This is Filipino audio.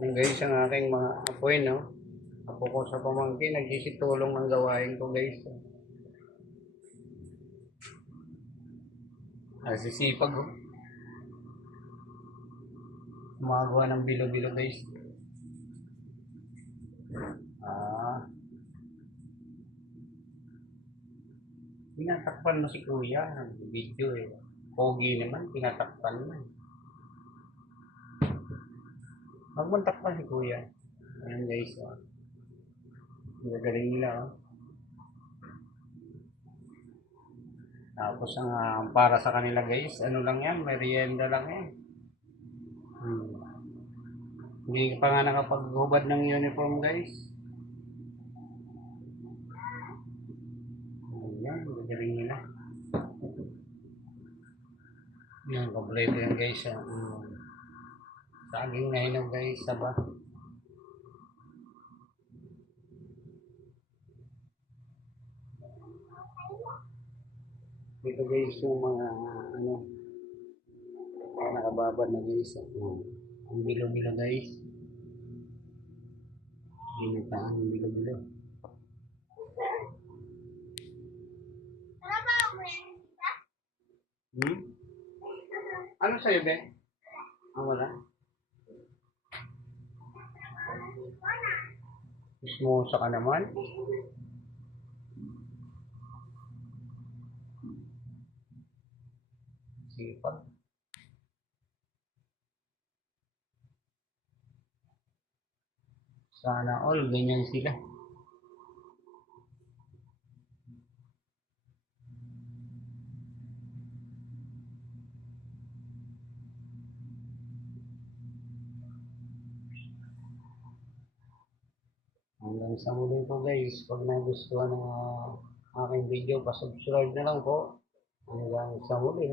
Yung guys, ang aking mga apoy, no? Apo ko sa pamangkin, nagsisitulong ng gawain ko, guys. Nasisipag, oh. Gumagawa ng bilo-bilo, guys. Ah. Tinatakpan mo si kuya ng video eh. Pogi naman, tinatakpan mo. eh. Magmuntak pa si kuya. Ayan guys, oh. Gagaling nila, oh. Tapos ang ah, para sa kanila guys, ano lang yan, merienda lang yan. Hmm. Hindi pa nga nakapaghubad ng uniform guys. Ayan, gagaling nila. Yan, kompleto yan guys. ah. Mm. Saging na hinog guys, saba. Dito guys yung mga ano mga nakababad na guys. Oh. Ang bilo-bilo guys. Ginitaan ang bilo-bilo. Hmm? Ano sa'yo, be? Ah, wala? Ismosa ka naman? Sipag. Sana all ganyan sila. Hanggang sa muli po guys, pag nagustuhan ng uh, aking video, pasubscribe na lang po. Hanggang sa muli.